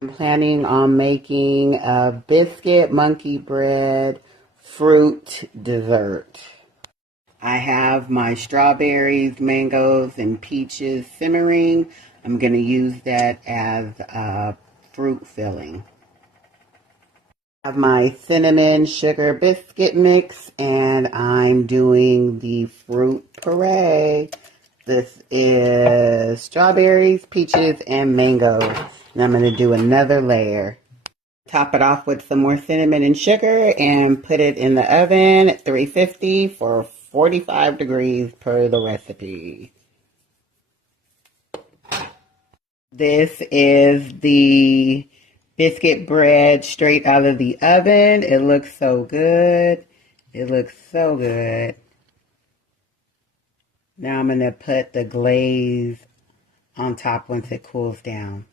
I'm planning on making a biscuit monkey bread fruit dessert. I have my strawberries, mangoes, and peaches simmering. I'm going to use that as a fruit filling. I have my cinnamon sugar biscuit mix, and I'm doing the fruit puree. This is strawberries, peaches, and mangoes. And I'm going to do another layer. Top it off with some more cinnamon and sugar and put it in the oven at 350 for 45 degrees per the recipe. This is the biscuit bread straight out of the oven. It looks so good. It looks so good. Now I'm going to put the glaze on top once it cools down.